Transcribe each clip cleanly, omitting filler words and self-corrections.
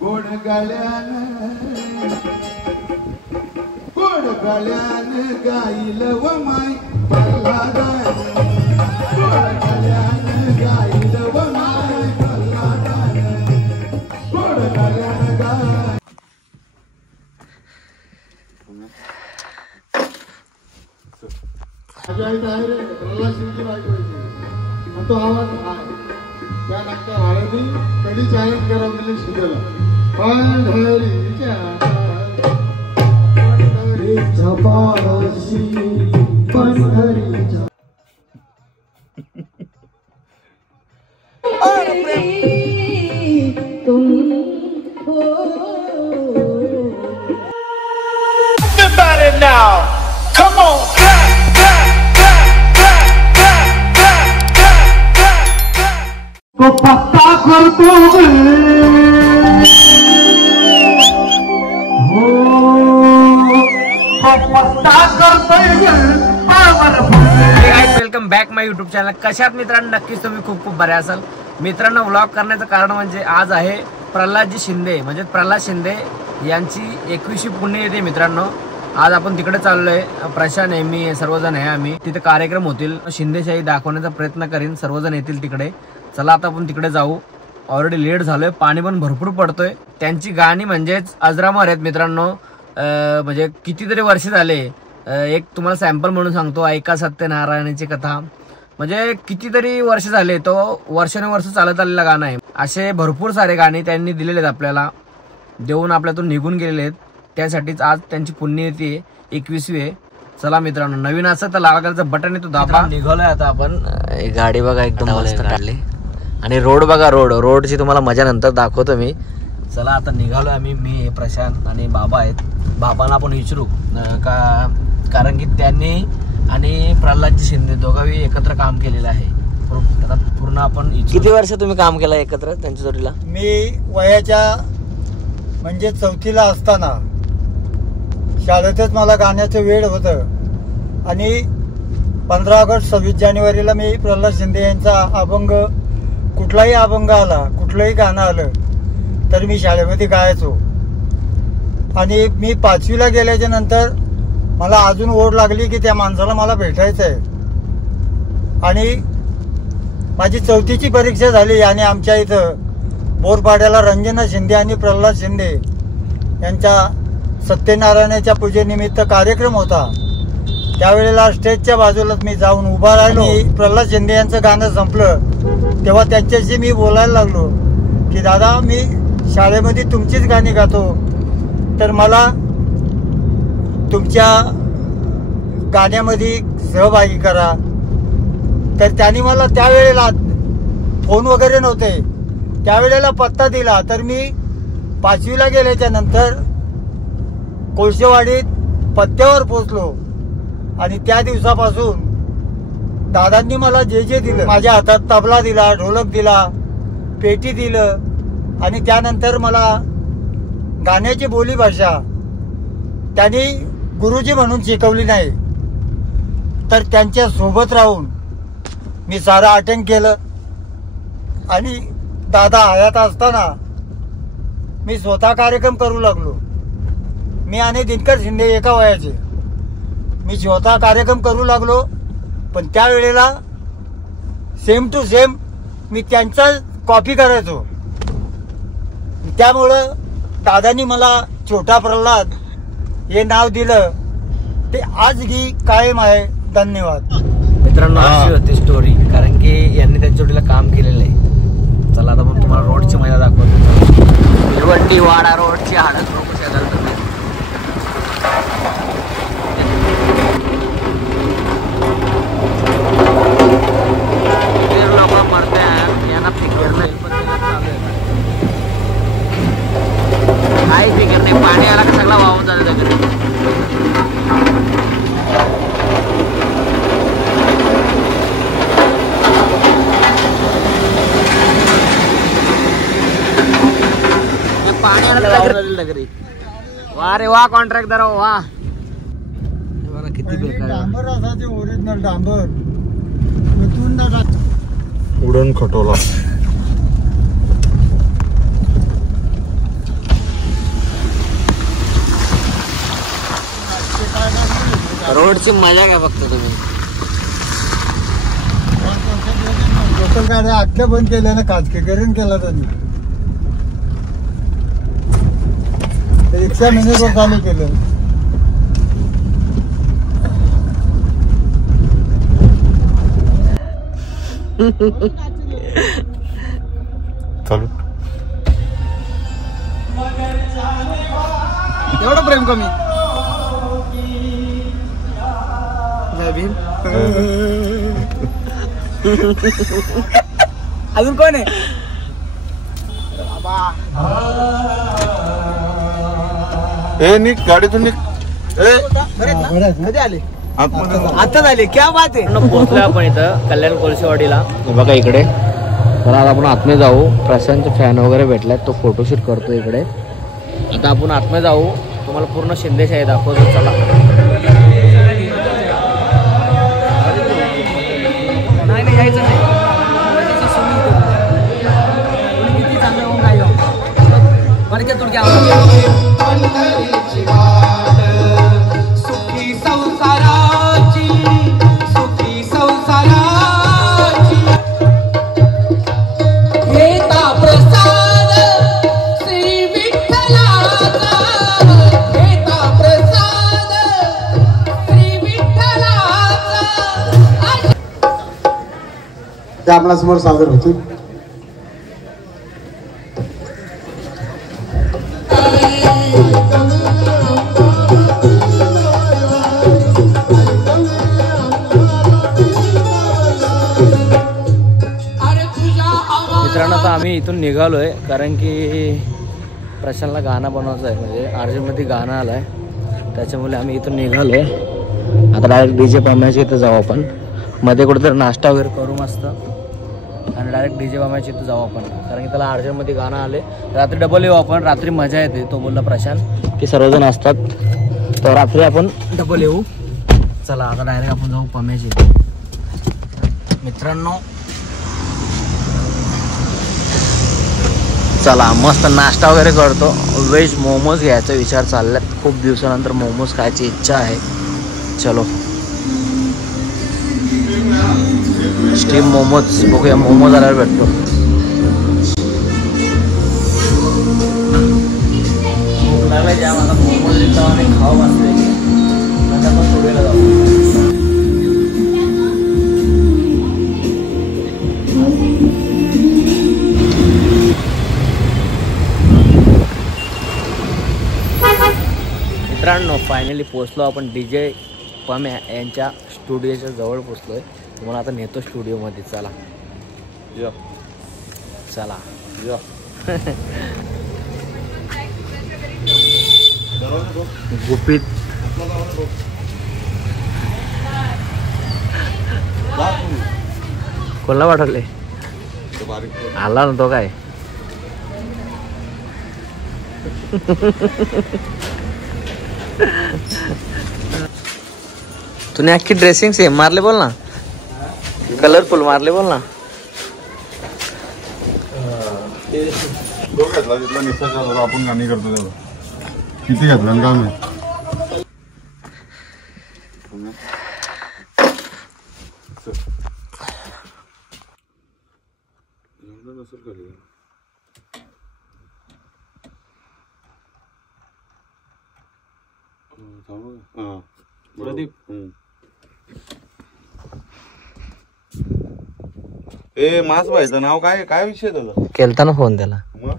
गोड गळ्यान गाईल व माय प्रल्हादान गोड गळ्यान गाईल व माय प्रल्हादान गोड गळ्यान गाय माझ्या आई आहे रे प्रल्हाद शिंदे बायको आहे तो आवाज आहे त्या नाट्या वाळवी कधी जाहीर करा मिळेल शिंदेला पंढरीच्या पाशी पंढरीच्या तुम हो Everybody now, come on, तो पत्ता करतो वेलकम बॅक माय युट्यूब चॅनल. कशात मित्रांनो, नक्कीच तुम्ही खूप खूप बरे असाल. मित्रांनो, व्लॉग करण्याचं कारण म्हणजे आज आहे प्रल्हादजी शिंदे म्हणजे प्रल्हाद शिंदे यांची 21वी पुण्यतिथी. मित्रांनो, आज आपण तिकडे चाललोय. प्रशांत नेहमी सर्वजण आहे. आम्ही तिथे कार्यक्रम होतील, शिंदेशाही दाखवण्याचा प्रयत्न करीन. सर्वजण येतील तिकडे. चला आता आपण तिकडे जाऊ. ऑलरेडी लेट झालोय, पाणी पण भरपूर पडतोय. त्यांची गाणी म्हणजेच अजरामर आहेत मित्रांनो. म्हणजे कितीतरी वर्ष झाले. एक तुम्हाला सॅम्पल म्हणून सांगतो, ऐका सत्यनारायणाची कथा. म्हणजे कितीतरी वर्ष झाले, तो वर्षानुवर्ष चालत आलेला गाणं आहे. असे भरपूर सारे गाणे त्यांनी दिलेले आहेत आपल्याला, देऊन आपल्यातून निघून गेलेले आहेत. त्यासाठीच आज त्यांची पुण्यतिथी आहे, 21वी आहे. चला मित्रांनो, नवीन असं तर लागायचं बटन आहे तो दाबा. निघालोय आता आपण. गाडी बघा एकदम मस्त काढली आणि रोड बघा. रोडची तुम्हाला मजा नंतर दाखवतो मी. चला आता निघालोय आम्ही. मी, प्रशांत आणि बाबा आहेत. बाबांना आपण विचारू कारण की त्यांनी आणि प्रल्हादजी शिंदे दोघांनी एकत्र काम केलेलं आहे. आता पूर्ण आपण किती वर्ष तुम्ही काम केलं एकत्र त्यांच्या जोडीला? मी वयाच्या म्हणजे 4थीला असताना शाळेतच मला गाण्याचं वेळ होतं आणि 15 ऑगस्ट 26 जानेवारीला मी प्रल्हाद शिंदे यांचा अभंग, कुठलाही अभंग आला, कुठलंही गाणं आलं तर मी शाळेमध्ये गायचो. आणि मी 5वीला गेल्याच्या नंतर मला अजून ओढ लागली की त्या माणसाला मला भेटायचं आहे. आणि माझी 4थीची परीक्षा झाली आणि आमच्या इथं बोरपाड्याला रंजना शिंदे आणि प्रल्हाद शिंदे यांच्या सत्यनारायणाच्या पूजेनिमित्त कार्यक्रम होता. त्यावेळेला स्टेजच्या बाजूलाच मी जाऊन उभा राहिलो. प्रल्हाद शिंदे यांचं गाणं संपलं तेव्हा त्यांच्याशी मी बोलायला लागलो की दादा, मी शाळेमध्ये तुमचीच गाणी गातो, तर मला तुमच्या गाण्यामध्ये सहभागी करा. तर त्यांनी मला त्यावेळेला फोन वगैरे नव्हते, त्यावेळेला पत्ता दिला. तर मी 5वीला गेल्याच्या नंतर कोळशेवाडीत पत्त्यावर पोचलो आणि त्या दिवसापासून दादांनी मला जे जे दिलं, माझ्या हातात तबला दिला, ढोलक दिला, पेटी दिलं आणि त्यानंतर मला गाण्याची बोलीभाषा त्यांनी गुरुजी म्हणून शिकवली नाही, तर त्यांच्या सोबत राहून मी सारं अटेंड केलं. आणि दादा हयात असताना मी स्वतः कार्यक्रम करू लागलो. मी आणि दिनकर शिंदे एका वयाचे. मी स्वतः कार्यक्रम करू लागलो, पण त्यावेळेला सेम टू सेम मी त्यांचा कॉपी करायचो. त्यामुळं दादांनी मला छोटा प्रल्हाद हे नाव दिलं, ते आजही कायम आहे. धन्यवाद मित्रांनो. अशी होती स्टोरी, कारण की यांनी त्यांच्या जोडीला काम केलेलं आहे. चला आता पण तुम्हाला रोडची मजा दाखवतो. भिलवंडी वाडा रोडची हालत बघू शकाल तुम्ही. लोक मरते यांना फिकर नाही, काही फिकर नाही. पाणी आला का सगळा वाहून जातं तिकडे. पाणी आलं नगरी. वा रे वा, कॉन्ट्रॅक्टर वा. किती डांबर असायचे, ओरिजिनल डांबर. उडण खटोला रोडची मजा काय फक्त तुम्ही. लोकल गाड्या अख्ख्या बंद केल्या ना, खाजगीकरण केला त्यांनी. रिक्षा मिनिटवर चालू केलं. चालू एवढं प्रेम कमी. अजून कोण आहे? ए निक गाडीतून निक. कधी आले? आतमध्ये आता झाले. क्या बात आहे. पोहोचलोय आपण इथं कल्याण कोळसेवाडीला. बघा इकडे. तर आज आपण आतमध्ये जाऊ. प्रशांतचे फॅन वगैरे भेटलाय, तो फोटोशूट करतो इकडे. आता आपण आतमध्ये जाऊ, तुम्हाला पूर्ण शिंदेशाही दाखवतो. चला. नाही यायचं नाही. किती चांगलं होऊन काय बरक्या तुडक्या सुखी संसाराची, सुखी संसाराची. घेता प्रसाद श्री विठ्ठलाचा, घेता प्रसाद श्री विठ्ठलाचा. ते आपल्यासमोर सादर होते. मित्रांनो, आता आम्ही इथून निघालोय कारण की प्रशांतला गाणं बनवायचं आहे. म्हणजे अर्जंटमध्ये गाणं आलं आहे, त्याच्यामुळे आम्ही इथून निघालोय. आता डायरेक्ट DJ पाम्याच्या इथं जाऊ आपण. मध्ये कुठेतरी नाश्ता वगैरे करू मस्त आणि डायरेक्ट DJ पाम्याच्या इथं जाऊ आपण, कारण की त्याला अर्जंटमध्ये गाणं आले. रात्री डबल येऊ आपण, रात्री मजा येते. तो बोलला प्रशांत की सर्वजण असतात, तर रात्री आपण डबल येऊ. चला आता डायरेक्ट आपण जाऊ पाम्याच्या इथे. मित्रांनो चला मस्त नाश्ता वगैरे करतो. व्हेज मोमोज घ्यायचा विचार चाललाय. खूप दिवसानंतर मोमोज खायची इच्छा आहे. चलो स्टीम मोमोज बघूया, मोमोज आल्यावर भेटतो. भूक लागलाय जाम. आता मोमोज जाऊ आणि खाऊ मस्त. नंतर मग स्टुडिओला जाऊ. मित्रांनो फायनली पोचलो आपण. DJ पम्या यांच्या स्टुडिओच्या जवळ पोचलोय. तुम्हाला आता नेतो स्टुडिओमध्ये. चला चला. गुपित कोणाला पाठवले? आला ना तो काय. तूने अख्खी ड्रेसिंग सेम मारले बोल ना, कलरफुल मारले बोल ना. आपण गाणी करतो तेव्हा किती घेतलं का मी. प्रदीप ए मास भाईचं नाव काय, काय विषय त्याचा? केलता ना फोन त्याला. मग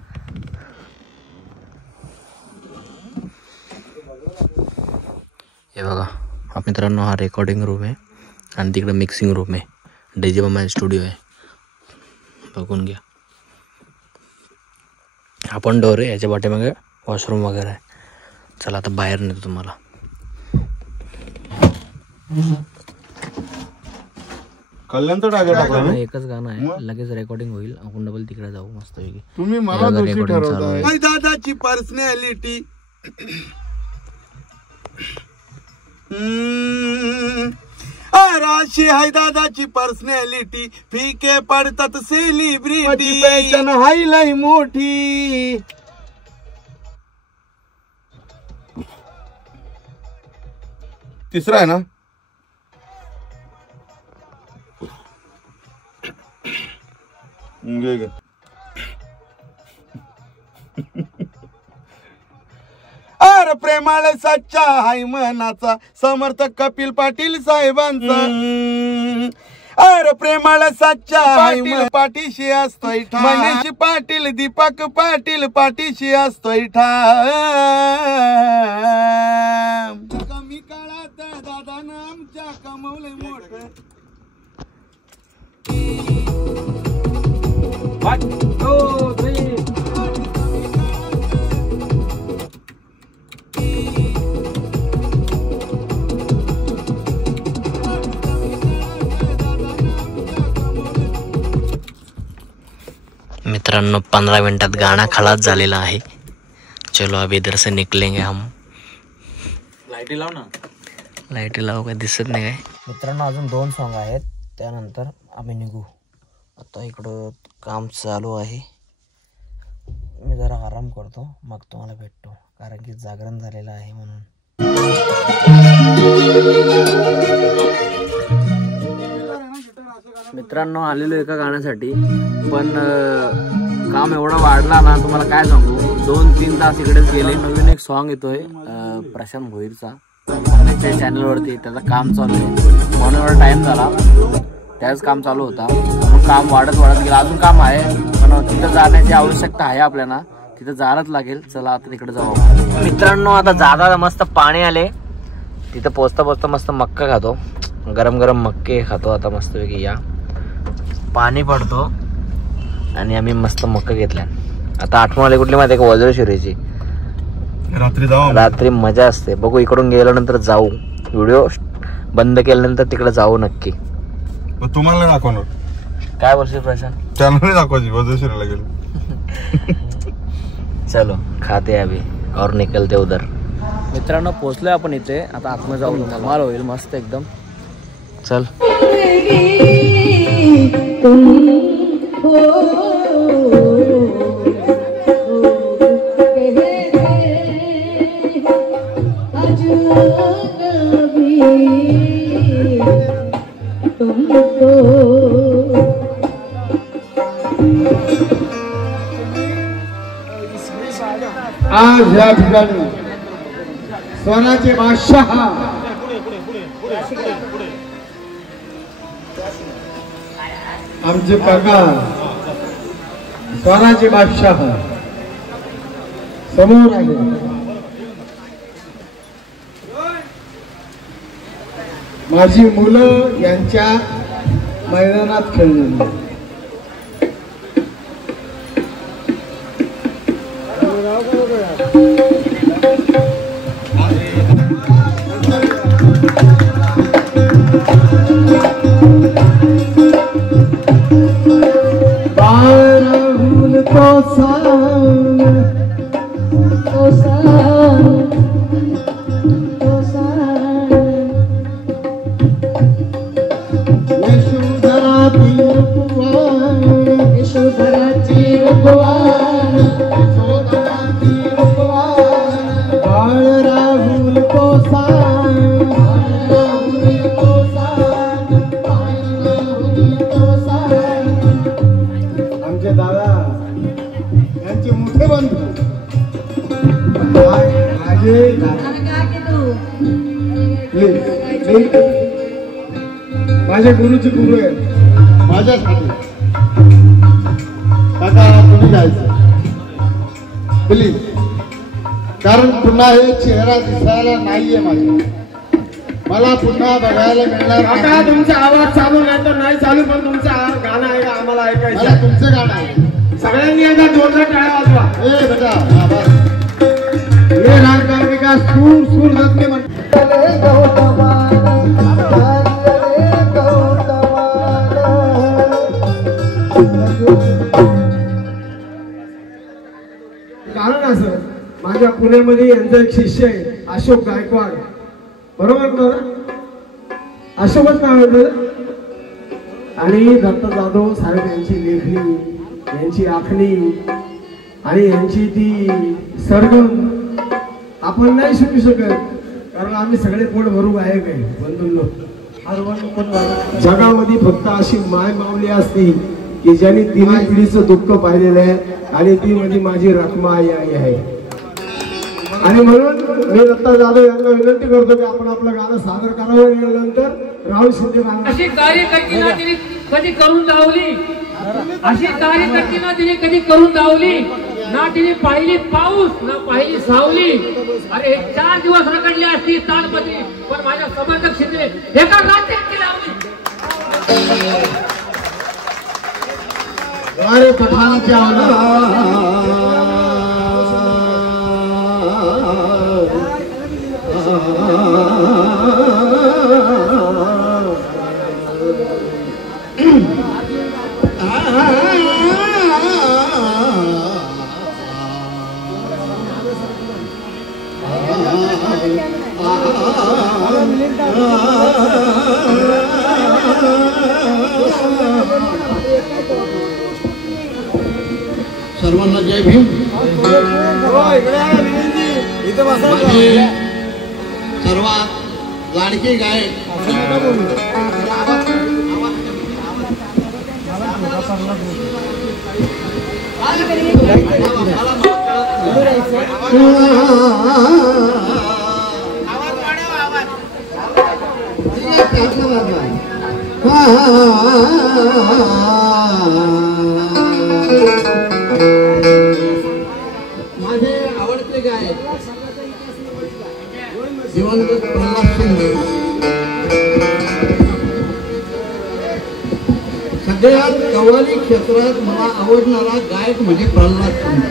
हे बघा हा मित्रांनो, हा रेकॉर्डिंग रूम आहे आणि तिकडे मिक्सिंग रूम आहे. DJ पम्या स्टुडिओ आहे, बघून घ्या. आपण डोर आहे, याच्या पाठीमागे वॉशरूम वगैरे आहे. चला आता बाहेर नेतो तुम्हाला. कल्याणचं टाका टाकला ना. एकच गाणं आहे, लगेच रेकॉर्डिंग होईल. आपण डबल तिकडे जाऊ मस्त पैकी. तुम्ही मला दोषी ठरवताय. हाय दादाची पर्सनॅलिटी. राशी हाय दादाची पर्सनॅलिटी, फीके पडतात सेलिब्रिटी. पहचान हाय लई मोठी. तिसरा आहे ना. अरे प्रेमाळ सच्चा हाय मनाचा समर्थक कपिल पाटील साहेबांचा. अरे प्रेमाळ सच्चा पाटील पाठीशी असतोय ठाम. मनीष पाटील दीपक पाटील पाठीशी असतोय ठाम. कमी काळात दादानं आमच्या कमवलंय मोठं. मित्रांनो 15 मिनटात गाणा खलास झालेला आहे. चलो अब इधर से निकलेंगे हम. लाईटी लाव ना. लाईटी लाव काय दिसत नाही काय. मित्रांनो अजून 2 सॉन्ग आहेत त्यानंतर आम्ही निघू. आता इकडं काम चालू आहे. मी जरा आराम करतो मग तुम्हाला भेटतो कारण की जागरण झालेलं आहे म्हणून. मित्रांनो आलेलो एका गाण्यासाठी पण काम एवढं वाढला ना तुम्हाला काय सांगू. 2-3 तास इकडेच गेले. नवीन एक सॉन्ग येतोय प्रशांत भोईरचा त्याच्या चॅनलवरती. त्याचं काम चालू आहे म्हणून एवढा टाइम झाला. त्याच काम चालू होता मग काम वाढत गेलं. अजून काम आहे पण तिथं जाण्याची आवश्यकता आहे आपल्याला. तिथं जायलाच लागेल. चला आता तिकडे जाऊ. मित्रांनो आता जाता मस्त पाणी आले. तिथं पोचता मस्त मक्का खातो. गरम गरम मक्के खातो आता मस्तपैकी. या पाणी पडतो आणि आम्ही मस्त मक्का घेतल्या. आता आठवण आली कुठली माहिती आहे का वज्रशिरीची. रात्री मजा असते. बघू इकडून गेल्यानंतर जाऊ. व्हिडिओ बंद केल्यानंतर तिकडे जाऊ नक्की. तुम्हाला नाही दाखवणार काय बोलशील प्रशांत. चॅनल दाखवायची वज्रशिरीला गेलो. चलो खाते अभी और निकलते उधर. मित्रांनो पोचलोय आपण इथे. आता आतमध्ये जाऊन धमाल होईल मस्त एकदम. चल आज या ठिकाणी स्वराचे बादशाह आमचे काका स्वराचे बादशाह समोर आहे. माझी मुलं यांच्या मैदानात खेळलेली. आमचे दादा यांचे मोठे बंधू माझ्या गुरुचे गुरु आहेत माझ्यासाठी. काका तुम्ही जायचं प्लीज कारण पुन्हा हे चेहरा दिसायला नाहीये माझ्या. मला पुन्हा बघायला मिळणार. काका तुमचा आवाज चालू नाही तर नाही चालू पण तुमचं गाणं आहे का आम्हाला ऐकायचं. तुमचं गाणं आहे. सगळ्यांनी एकदा जोरदार टाळ्या वाजवा. ए बेटा हे राजकारण विकास सूर सूर घातले म्हणते. कारण असं माझ्या पुण्यामध्ये यांचा एक शिष्य आहे अशोक गायकवाड. बरोबर ना अशोकच नाव आहे. आणि दत्त जाधव साहेब यांची लेखणी यांची आखणी आणि यांची ती सरगम आपण नाही शिकू शकत कारण आम्ही सगळे पोट भरू गायक आहे बंधूंनो. जगामध्ये फक्त अशी माय माऊली असती की ज्यांनी तिन्ही पिढीचं दुःख पाहिलेलं आहे आणि ती म्हणजे माझी रखमाई आई आहे. आणि म्हणून मी दत्ता जाधव यांना विनंती करतो की आपण आपलं गाणं सादर करावं. यानंतर राहुल शिंदे अशी कार्यकर्तीला तिने कधी करून दावली, अशी कार्यकर्तीला तिने कधी करून दावली ना. तिने पाहिली पाऊस ना पाहिली सावली. अरे हे 4 दिवस रखडले असती तालपत्री, पण माझ्या समर्थक शिंदे एका रात्रीत ती लावली. अरे पठाणाचे सर्वांना जय भीम. माझे सर्वात लाडके गायक माझे आवडते गायक दिवंगत प्रल्हाद शिंदे. सगळ्यात कव्वाली क्षेत्रात मला आवडणारा गायक म्हणजे प्रल्हाद शिंदे.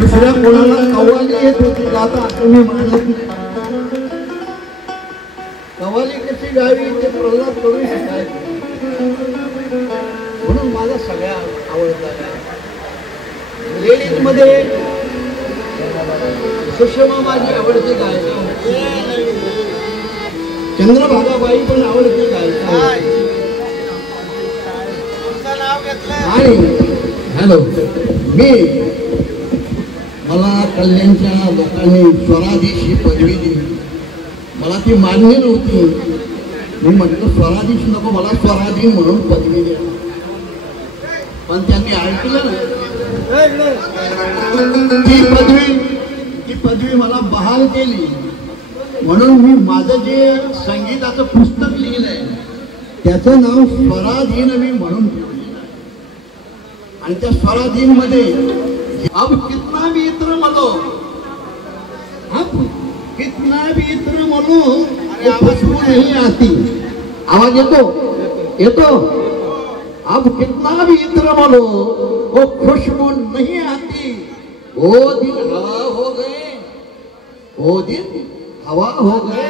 दुसऱ्या कोणाला कव्वाली येत होती गाता तुम्ही म्हणत नाही. कव्वाली कशी गावी ते प्रल्हाद करू शकायचे, म्हणून माझा सगळ्या आवडता गायक. लेडीज मध्ये सुषमा माझी आवडती गायिका, चंद्रभागाबाई पण आवडती गायिका. आणि हॅलो, मला कल्याणच्या लोकांनी स्वराधीश ही पदवी दिली. मला ती मान्य नव्हती. मी म्हटलं स्वराधीश नको, मला स्वराधीन म्हणून पदवी द्या. पण त्यांनी ऐकलं नाही. ती पदवी मला बहाल केली. म्हणून मी माझं जे संगीताचं पुस्तक लिहिलंय त्याचं नाव स्वराधीन मी म्हणून ठेवलेलं आहे. आणि त्या स्वराधीन मध्ये अब कितना भी इत्र मलो, अब कितना भी इत्र मलो ये खुशबू नहीं आती. आवाज येतो. अब कितना भी इत्र मलो वो खुशबू नहीं आती. वो दिन हवा हो गए, वो दिन हवा हो गए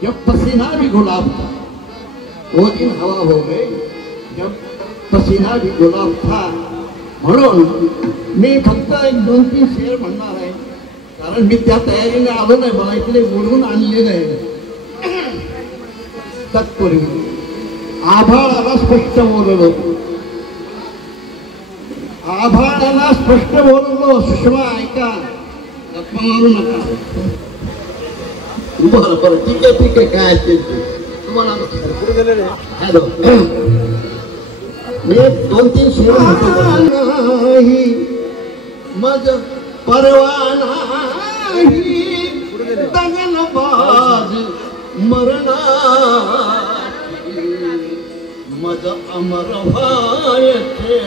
जब पसीना भी गुलाब था. वो दिन हवा हो गए जब पसीना भी गुलाब था. म्हणून मी फक्त 1-2-3 शेर म्हणणार आहे, कारण मी त्या तयारीने आलो नाही. मला इकडे बोलवून आणलेलं आहे. तत्पूर्वी आभाळाला स्पष्ट बोललो, आभाळाला स्पष्ट बोललो. सुषमा ऐका, गप्पा मारू नका. बरं ठीक आहे काय असेल तुम्हाला. हॅलो, मी 2-3 शेर म्हणतो. मज परवाना दगलबाज मरणा मज अमर भायचे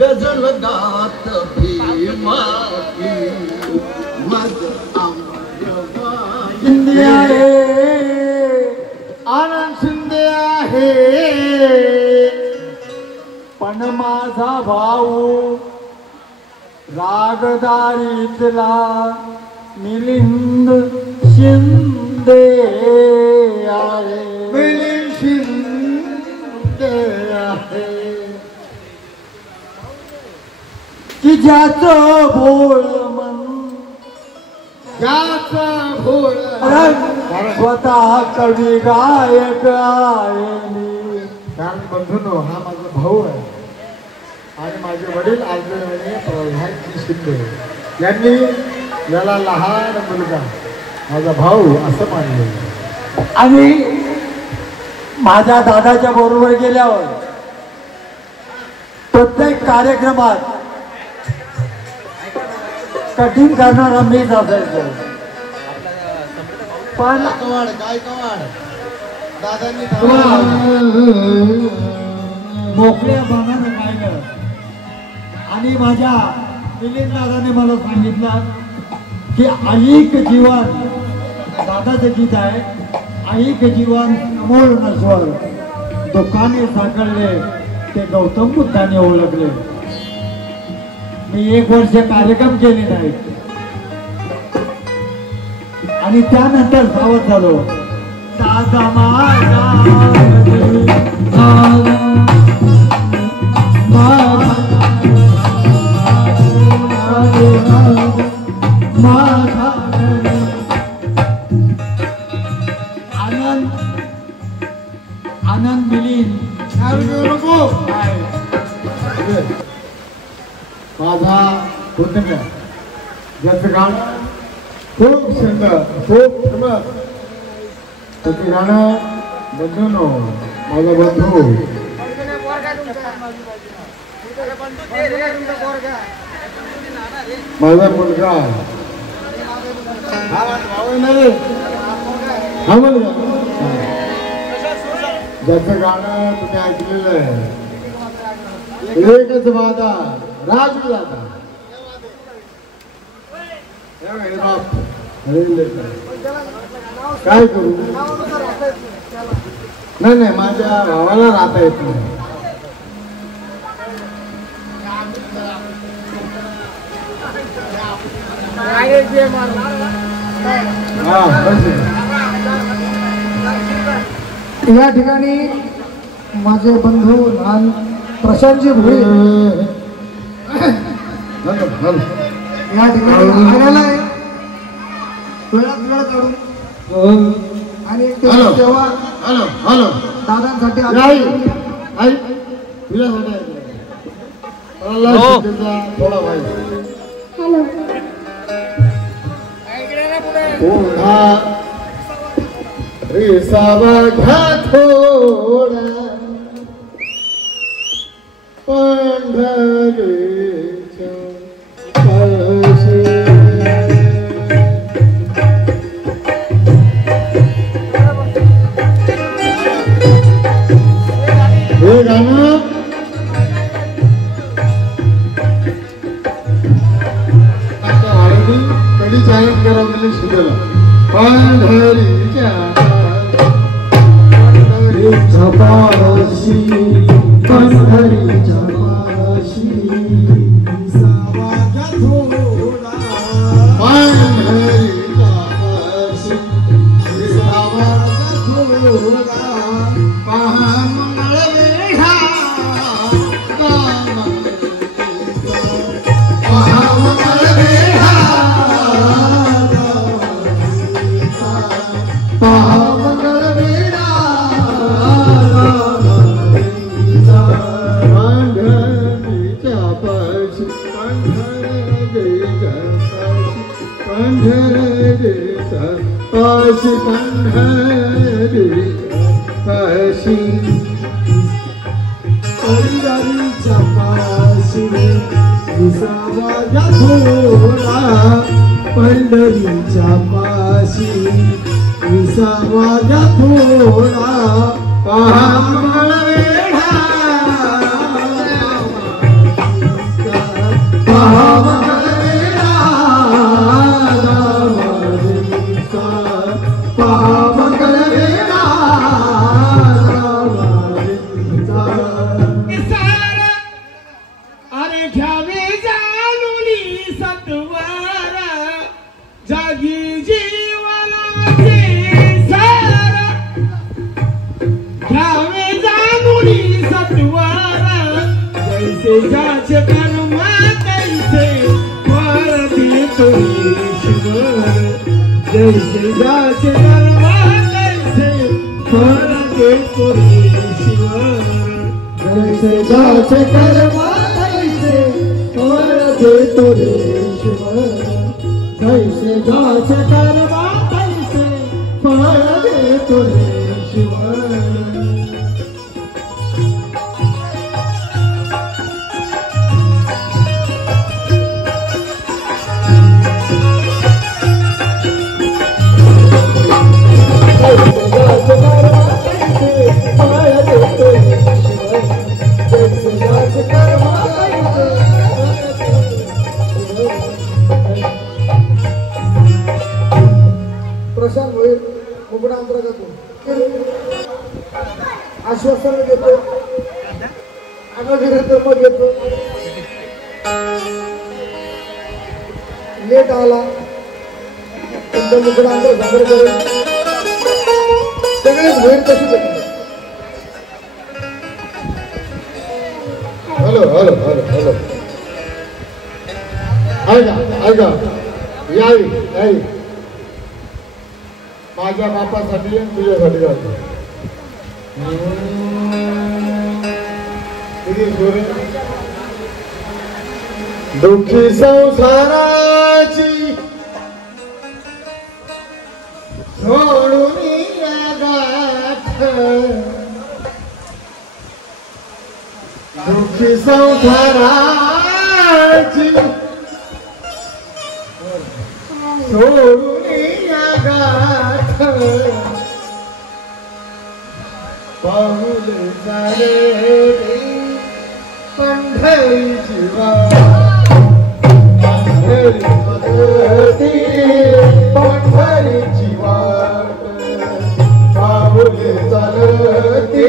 गजल गात भीमाती. मज शिंदे आहे, आनंद शिंदे आहे, पण माझा भाऊ रागदारीतला मिलिंद शिंदे आहे. मिलिंद शिंदे आहे की ज्याचं भोळ मन, ज्याचं भोळ स्वतः कवी गायक आहे मी. कारण बंधूंनो, हा माझा भाऊ आहे आणि माझे वडील आदरणीय प्रल्हाद शिंदे यांनी याला लहान मुलगा माझा भाऊ असं मानले. आणि माझ्या दादाच्या बरोबर गेल्यावर प्रत्येक कार्यक्रमात कठीण करणारा मीच असायचो. पण मोकळ्या मनानं गायलं आणि माझ्या मिलिंद दादाने मला सांगितलं की ऐक जीवन, दादाचं गीत आहे, ऐक जीवन अमोल नश्वर, दुःखाने साकारले ते गौतम बुद्धाने ओळखले. मी 1 वर्ष कार्यक्रम केले नाहीत आणि त्यानंतर सावध झालो. दादा माझा आनंद मिलिंद माझा कुटुंब ज्याचं गाणं खूप सुंदर, खूप फेमस. त्याचं गाणं बंधूनो, माझा बंधू माझा मुलगा हा मुलगा ज्याचं गाणं तुम्ही ऐकलेलं आहे, एकच वादा राजू दादा. काय करू? नाही, माझ्या भावाला राहता येत नाही. या ठिकाणी माझे बंधू लहान प्रशांतजी भोळे या ठिकाणी आलेला आहे वेळात वेळ काढून आणि तेव्हा दादांसाठी थोडा रिसावा घ्या थोडा पंढरीच्या पाशी. हे गाणं कधी जाहीर करा म्हणजे शिकला. पंढरीच्या पाशी, पंढरीच्या पाशी सावाजा थोडा, पंढरीच्या पाशी सावाजा थोडा, पहा मंगळ वेढा, पहा मंगळ वेढा, पहा मंगळ वेढा, पंढरीच्या पाशी, पंढरीच्या पाशी, पंढरीच्या पाशी, पंढरीच्या पाशी विसावाजा थोडा, पंढरीच्या पाशी विसावाजा थोडा, पहा मंगळ वेढा, पहा मंगळ वेढा, पहा मंगळ वेढा, अरे घ्यावे जाणुनी सत्वर जागी जीवनाचे सार, घ्यावे जाणुनी सत्वर जैसे जाचे कर्म तैसे फळ देतो ईश्वर, जैसे जाचे कर्म तैसे फळ देतो ईश्वर, जैसे जाचे कर्म तैसे फळ देतो ईश्वर, जैसे जाचे कर्म तैसे फळ देतो ईश्वर. अंतर्गत आश्वासन घेतो मग घेतो लेट आला तुमच्या मुकडांतर सादर करून सगळेच भेट तशीच हॅलो हॅलो हॅलो हॅलो ऐका यावी यावी माझ्या बापासाठी आणि तुझ्यासाठी जातो दुःखी संसाराची सोडून गाठ दुःखी संसाराची सोडून गाठ पाऊल झाले पंढरीची वाट पंढरीची वाट पाऊल चालती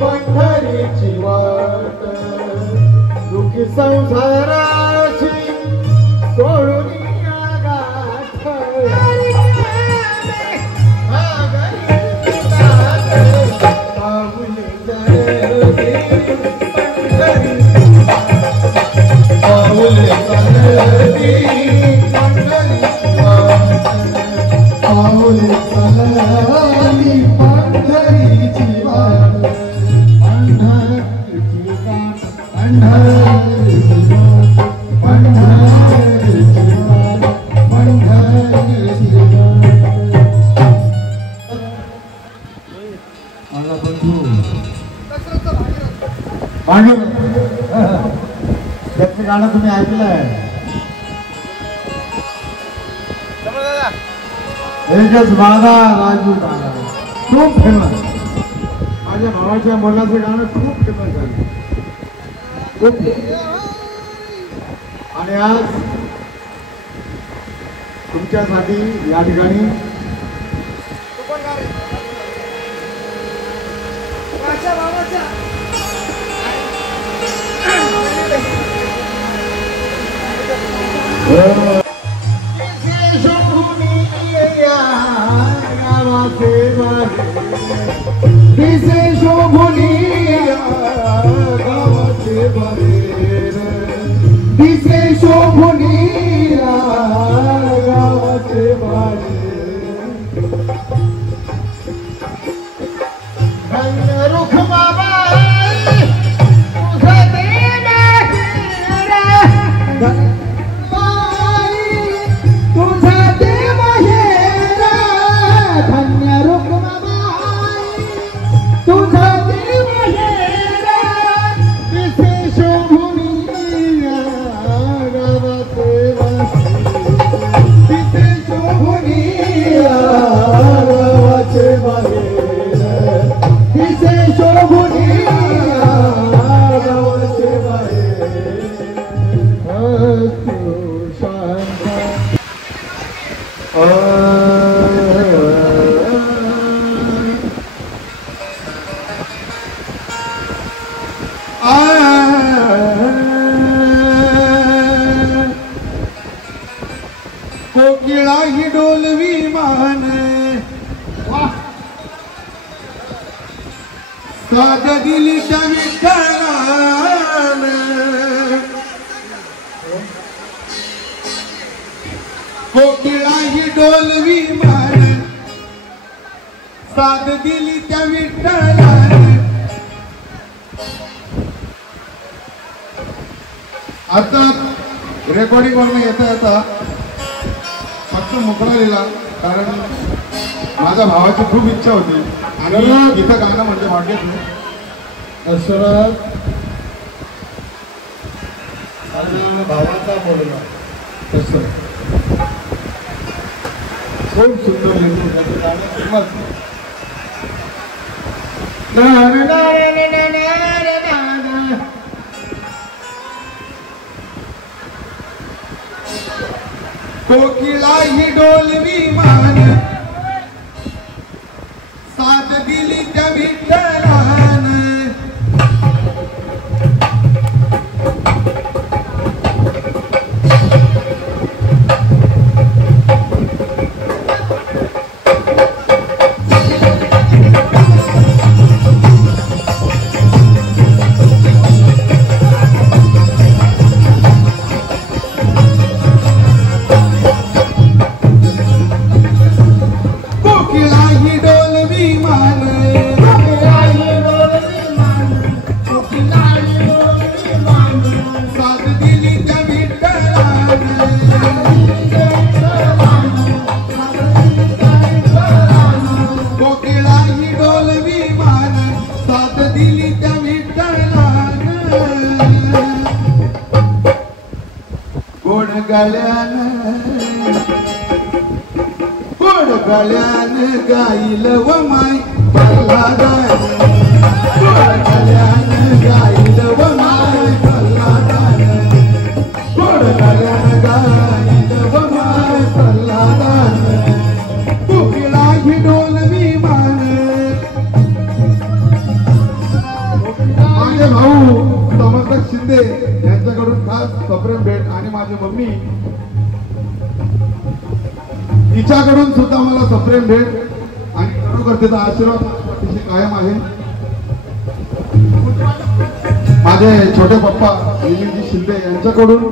पंढरीची वाट दुःखी संसाराची सोडून त्याचं गाणं तुम्ही ऐकलंय एकच बाधा राजू गाणं खूप फेमस माझ्या भावाच्या मुलाचं गाणं खूप फेमस झालं खूप आणि आज तुमच्यासाठी या ठिकाणी दिसे शोभुनिया गावाचे बाहेर दिसे शोभुनिया गावाचे बाहेर रुख बाबा कोकिळा ही डोलवी मान साध दिली त्या विठ्ठलान कोकिळा ही डोलवी मान साध दिली त्या विठ्ठलान आता रेकॉर्डिंग वरून येता फक्त मोकळा लिहिला कारण माझ्या भावाची खूप इच्छा होती आणि इथं गाणं म्हणजे भाग्यच नाही भावाचा बोलला तसं खूप सुंदर लिहितो त्याचं गाणं फेमस कोकिळा ही डोलवी मान गोड गळ्यानं गाईल व माय प्रल्हादान गोड गळ्यानं गाईल व माय प्रल्हादान गोड गळ्यानं गाईल व माय प्रल्हादान कोकिळा ही डोल विमान माझे भाऊ समर्थक शिंदे यांच्याकडून खास सप्रेम भेट आणि माझी मम्मी हिच्याकडून सुद्धा मला सप्रेम भेट आणि खरोखर त्याचा आशीर्वाद अतिशय कायम आहे. माझे छोटे पप्पा निलेशजी शिंदे यांच्याकडून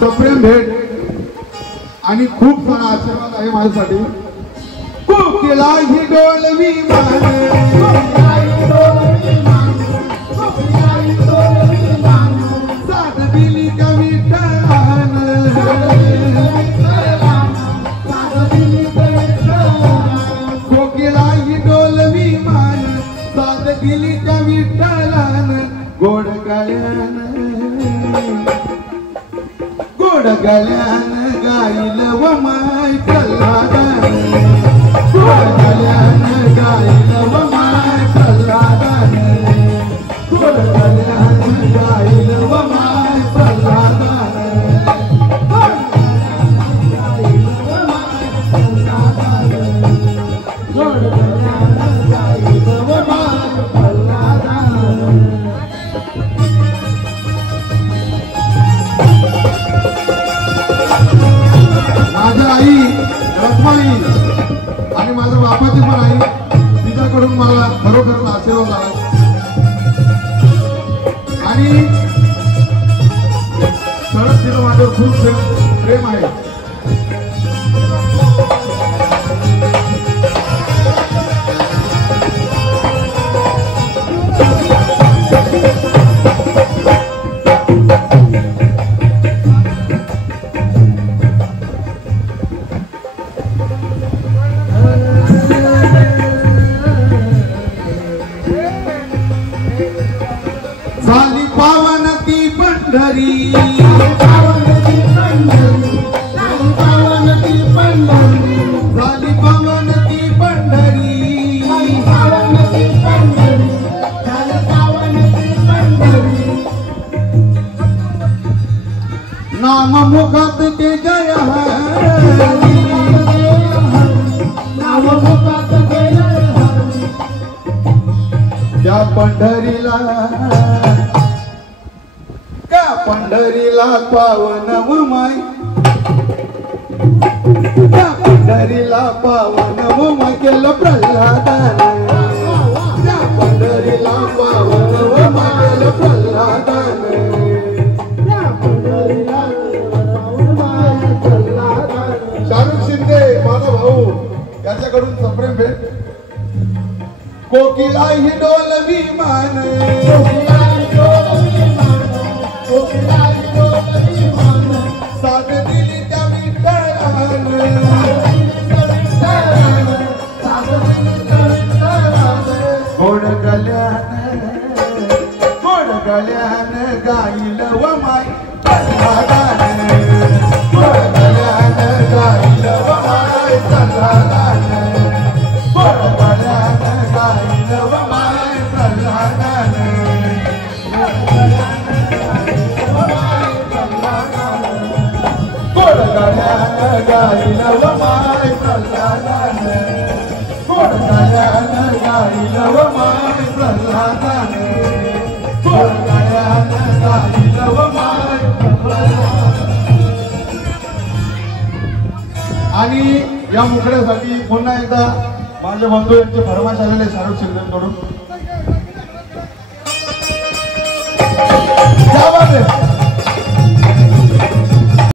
सप्रेम भेट आणि खूप सारा आशीर्वाद आहे माझ्यासाठी. कोकिळा ही डोल विमान साथ दिली का विठ्ठलान कोकिळा ही डोल विमान साथ दिली का विठ्ठलान गोड गळ्यान गाईल व माय प्रल्हादान गोड गळ्यान गाईल व माय प्रल्हादान गोड गळ्यान गाईल व माय प्रल्हादान गोड गळ्यान गाईल व माय प्रल्हादान. माझ्या आई रखमाई आणि माझ्या बापाची पण आई तिच्याकडून मला खरोखर आशीर्वाद आला आणि खरंच तिथं माझ्यावर खूप प्रेम आहे. झाली पावन ती पंढरी झाली पावन ती पंढरी नाम मुखात ते जय त्या पंढरीला पावन व माय त्या पंढरीला पावन व माय केलं प्रल्हादान त्या पंढरीला पावन व माय केलं प्रल्हादान शाहरुख शिंदे माझा भाऊ याच्याकडून सप्रेम भेट. कोकिळा ही डोल विमान साथ दिली त्या विठ्ठलान गोड गळ्यान गाईल व माय प्रल्हादान गोड गळ्यान गाईल व माय प्रल्हादान गोड गळ्यान गाईल व माय प्रल्हादान गोड गळ्यान गाईल व माय प्रल्हादान गोड गळ्यान गाईल व माय प्रल्हादान गोड गळ्यान गाईल व माय प्रल्हादान. आणि या मुकड्यासाठी पुन्हा एकदा माझे बंधू यांचे फरमाश आलेले शाहरुख शिंदेकडून.